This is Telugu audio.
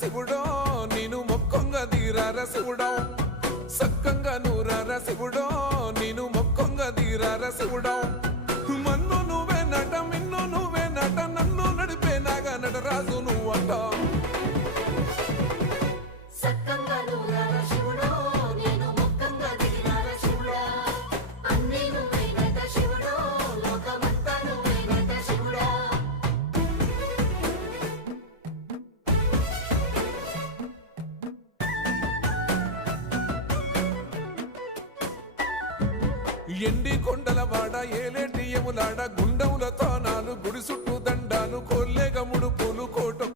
శివుడో నేను మొక్కంగా తీరార శివుడో సక్కంగా నూరార శివుడో నేను మొక్కంగా తీరార శివుడో మన్ను నువ్వే నట మిన్ను నువ్వే నట నన్ను నడిపే నాగా నటరాజు నువ్వంట ఎండి కొండల వాడ ఏలేటి యములాడ గుండములతో నాలు గుడి చుట్టూ దండాలు కొల్లేగముడు పూలు